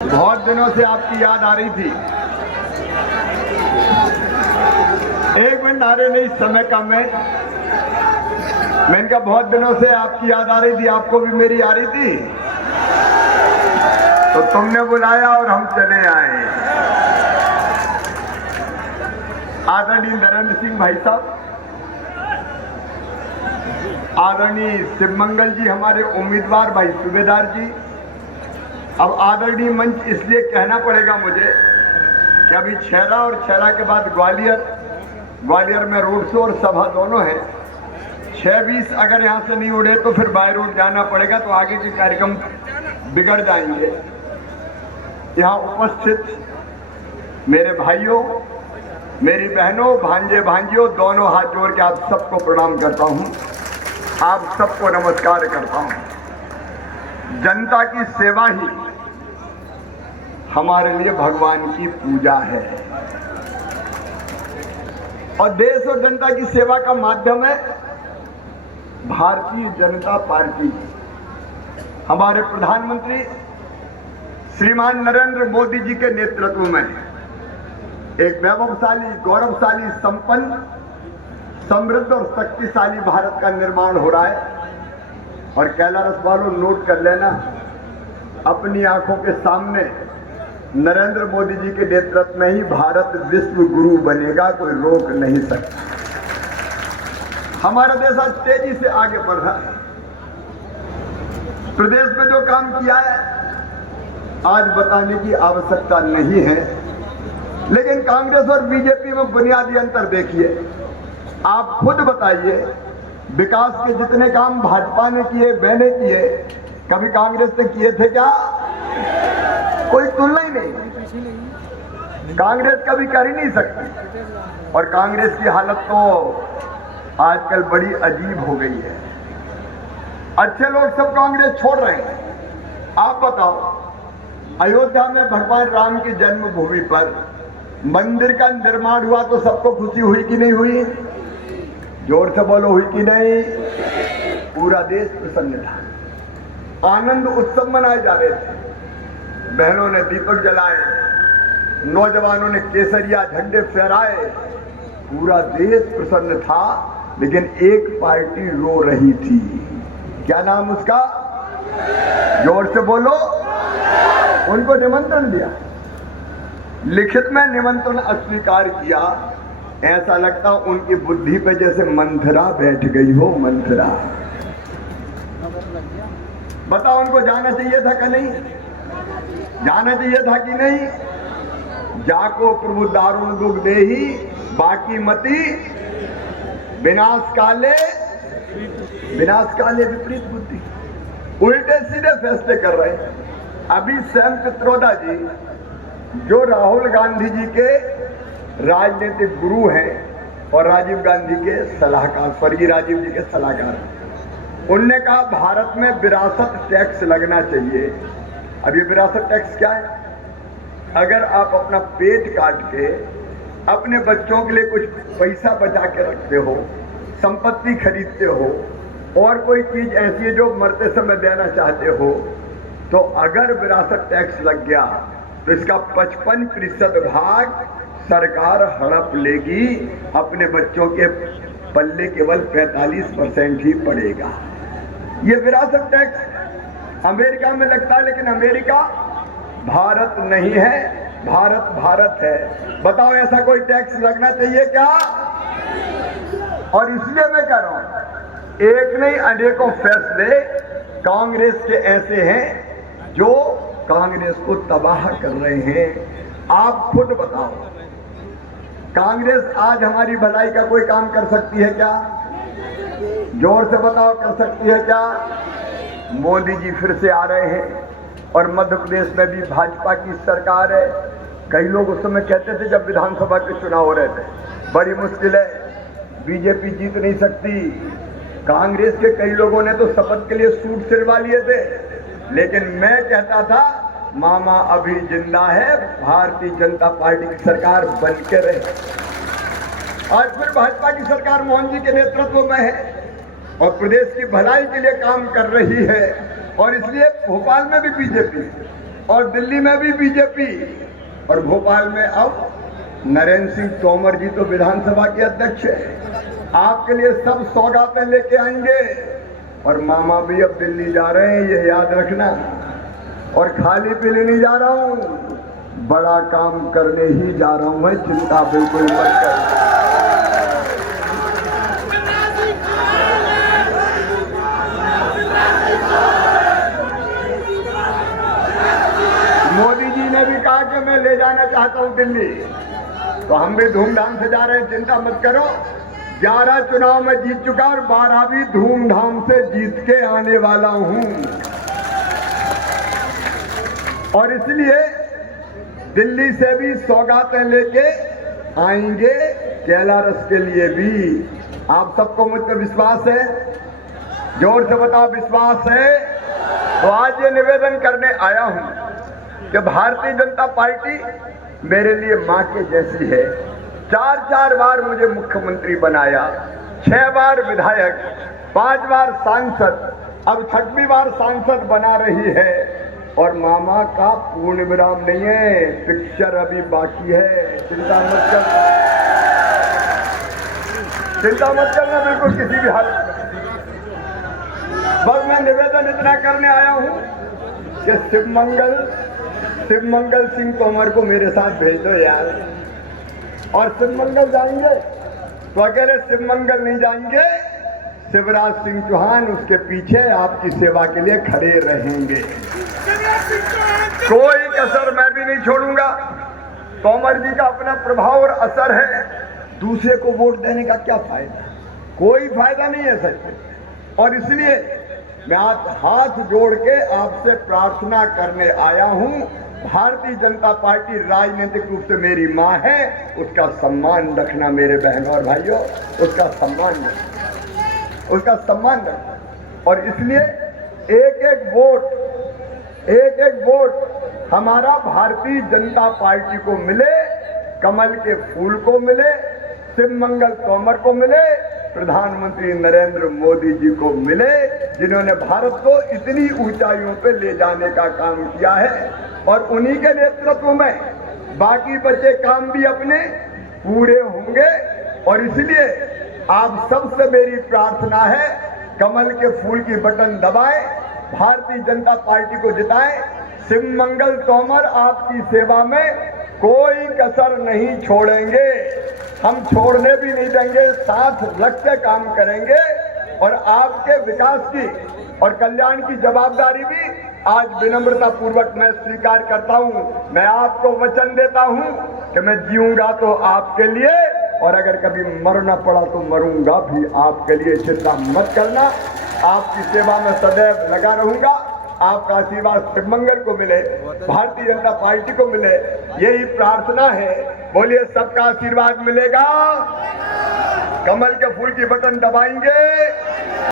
बहुत दिनों से आपकी याद आ रही थी। एक मिनट आ रहे नहीं, समय कम है। मैं इनका बहुत दिनों से आपकी याद आ रही थी, आपको भी मेरी आ रही थी, तो तुमने बुलाया और हम चले आए। आदरणीय नरेंद्र सिंह भाई साहब, आदरणीय शिवमंगल जी हमारे उम्मीदवार भाई सूबेदार जी। अब आदरणीय मंच इसलिए कहना पड़ेगा मुझे कि अभी छैरा और छैरा के बाद ग्वालियर में रोड शो और सभा दोनों है। 6:20 अगर यहाँ से नहीं उड़े तो फिर बाय रोड जाना पड़ेगा, तो आगे के कार्यक्रम बिगड़ जाएंगे। यहाँ उपस्थित मेरे भाइयों, मेरी बहनों, भांजे भांजियों, दोनों हाथ जोड़ के आप सबको प्रणाम करता हूँ, आप सबको नमस्कार करता हूँ। जनता की सेवा ही हमारे लिए भगवान की पूजा है और देश और जनता की सेवा का माध्यम है भारतीय जनता पार्टी। हमारे प्रधानमंत्री श्रीमान नरेंद्र मोदी जी के नेतृत्व में एक वैभवशाली, गौरवशाली, संपन्न, समृद्ध और शक्तिशाली भारत का निर्माण हो रहा है। और कैलाश वालों, नोट कर लेना, अपनी आंखों के सामने नरेंद्र मोदी जी के नेतृत्व में ही भारत विश्व गुरु बनेगा, कोई रोक नहीं सकता। हमारा देश आज तेजी से आगे बढ़ रहा है। प्रदेश में जो काम किया है आज बताने की आवश्यकता नहीं है, लेकिन कांग्रेस और बीजेपी में बुनियादी अंतर देखिए। आप खुद बताइए, विकास के जितने काम भाजपा ने किए, मैंने किए, कभी कांग्रेस ने किए थे क्या? कोई तुलना ही नहीं। कांग्रेस कभी कर ही नहीं सकती। और कांग्रेस की हालत तो आजकल बड़ी अजीब हो गई है। अच्छे लोग सब कांग्रेस छोड़ रहे हैं। आप बताओ, अयोध्या में भगवान राम की जन्मभूमि पर मंदिर का निर्माण हुआ तो सबको खुशी हुई कि नहीं हुई? जोर से बोलो, हुई कि नहीं? पूरा देश प्रसन्न था, आनंद उत्सव मनाए जा रहे थे। बहनों ने दीपक जलाए, नौजवानों ने केसरिया झंडे फहराए, पूरा देश प्रसन्न था। लेकिन एक पार्टी रो रही थी। क्या नाम उसका? जोर से बोलो। उनको निमंत्रण दिया, लिखित में निमंत्रण अस्वीकार किया। ऐसा लगता उनकी बुद्धि पे जैसे मंथरा बैठ गई हो, मंथरा। बताओ, उनको जाना चाहिए था कि नहीं? जाना चाहिए था कि नहीं? जाको प्रभु दारुण दुख देही, बाकी मती विनाश काले विपरीत बुद्धि। उल्टे सीधे फैसले कर रहे हैं। अभी सैम पित्रोदा जी, जो राहुल गांधी जी के राजनीतिक गुरु हैं और राजीव गांधी के सलाहकार, स्वर्गीय राजीव जी के सलाहकार, उनने कहा भारत में विरासत टैक्स लगना चाहिए। अब ये विरासत टैक्स क्या है? अगर आप अपना पेट काट के अपने बच्चों के लिए कुछ पैसा बचा के रखते हो, संपत्ति खरीदते हो, और कोई चीज ऐसी है जो मरते समय देना चाहते हो, तो अगर विरासत टैक्स लग गया तो इसका 55% भाग सरकार हड़प लेगी। अपने बच्चों के पल्ले केवल 45% ही पड़ेगा। ये विरासत टैक्स अमेरिका में लगता है, लेकिन अमेरिका भारत नहीं है, भारत भारत है। बताओ, ऐसा कोई टैक्स लगना चाहिए क्या? और इसलिए मैं कह रहा हूं, एक नहीं अनेकों फैसले कांग्रेस के ऐसे हैं जो कांग्रेस को तबाह कर रहे हैं। आप खुद बताओ, कांग्रेस आज हमारी भलाई का कोई काम कर सकती है क्या? जोर से बताओ, कर सकती है क्या? मोदी जी फिर से आ रहे हैं और मध्य प्रदेश में भी भाजपा की सरकार है। कई लोग उस समय कहते थे, जब विधानसभा के चुनाव हो रहे थे, बड़ी मुश्किल है, बीजेपी जीत नहीं सकती। कांग्रेस के कई लोगों ने तो शपथ के लिए सूट सिलवा लिए थे, लेकिन मैं कहता था मामा अभी जिंदा है, भारतीय जनता पार्टी की सरकार बन के रहे। आज फिर भाजपा की सरकार मोहन जी के नेतृत्व में है और प्रदेश की भलाई के लिए काम कर रही है। और इसलिए भोपाल में भी बीजेपी, और दिल्ली में भी बीजेपी, और भोपाल में अब नरेंद्र सिंह तोमर जी तो विधानसभा के अध्यक्ष है। आपके लिए सब सौगातें लेके आएंगे, और मामा भी अब दिल्ली जा रहे हैं, ये याद रखना। और खाली पीली नहीं जा रहा हूँ, बड़ा काम करने ही जा रहा हूँ, चिंता बिल्कुल मत कर। मोदी जी ने भी कहा कि मैं ले जाना चाहता हूँ दिल्ली, तो हम भी धूमधाम से जा रहे हैं, चिंता मत करो। 11 चुनाव में जीत चुका और 12 भी धूमधाम से जीत के आने वाला हूं। और इसलिए दिल्ली से भी सौगातें लेके आएंगे, कैलारस के लिए भी। आप सबको मुझ पर विश्वास है? जोर से बताओ, विश्वास है? तो आज ये निवेदन करने आया हूं कि भारतीय जनता पार्टी मेरे लिए मां के जैसी है। 4 बार मुझे मुख्यमंत्री बनाया, 6 बार विधायक, 5 बार सांसद, अब 6वीं बार सांसद बना रही है। और मामा का पूर्ण विराम नहीं है, पिक्चर अभी बाकी है। चिंता मत करना, चिंता मत करना बिल्कुल किसी भी हालत में। बस मैं निवेदन इतना करने आया हूं कि शिवमंगल सिंह तोमर को मेरे साथ भेज दो यार। और शिवमंगल जाएंगे तो अकेले शिवमंगल नहीं जाएंगे, शिवराज सिंह चौहान उसके पीछे आपकी सेवा के लिए खड़े रहेंगे। कोई कसर मैं भी नहीं छोड़ूंगा। तोमर जी का अपना प्रभाव और असर है, दूसरे को वोट देने का क्या फायदा? कोई फायदा नहीं है सच में। और इसलिए मैं हाथ जोड़ के आपसे प्रार्थना करने आया हूं, भारतीय जनता पार्टी राजनीतिक रूप से मेरी मां है, उसका सम्मान रखना मेरे बहनों और भाइयों, उसका सम्मान रखना, उसका सम्मान रखना। और इसलिए एक एक वोट हमारा भारतीय जनता पार्टी को मिले, कमल के फूल को मिले, शिवमंगल तोमर को मिले, प्रधानमंत्री नरेंद्र मोदी जी को मिले, जिन्होंने भारत को इतनी ऊंचाइयों पे ले जाने का काम किया है। और उन्हीं के नेतृत्व में बाकी बचे काम भी अपने पूरे होंगे। और इसलिए आप सबसे मेरी प्रार्थना है, कमल के फूल की बटन दबाएं, भारतीय जनता पार्टी को जिताएं। शिवमंगल तोमर आपकी सेवा में कोई कसर नहीं छोड़ेंगे, हम छोड़ने भी नहीं देंगे, साथ लग के काम करेंगे। और आपके विकास की और कल्याण की जवाबदारी भी आज विनम्रता पूर्वक मैं स्वीकार करता हूं। मैं आपको वचन देता हूं कि मैं जीऊंगा तो आपके लिए, और अगर कभी मरना पड़ा तो मरूंगा भी आपके लिए। चिंता मत करना, आपकी सेवा में सदैव लगा रहूंगा। आपका आशीर्वाद शिवमंगल को मिले, भारतीय जनता पार्टी को मिले, यही प्रार्थना है। बोलिए, सबका आशीर्वाद मिलेगा, कमल के फूल की बटन दबाएंगे।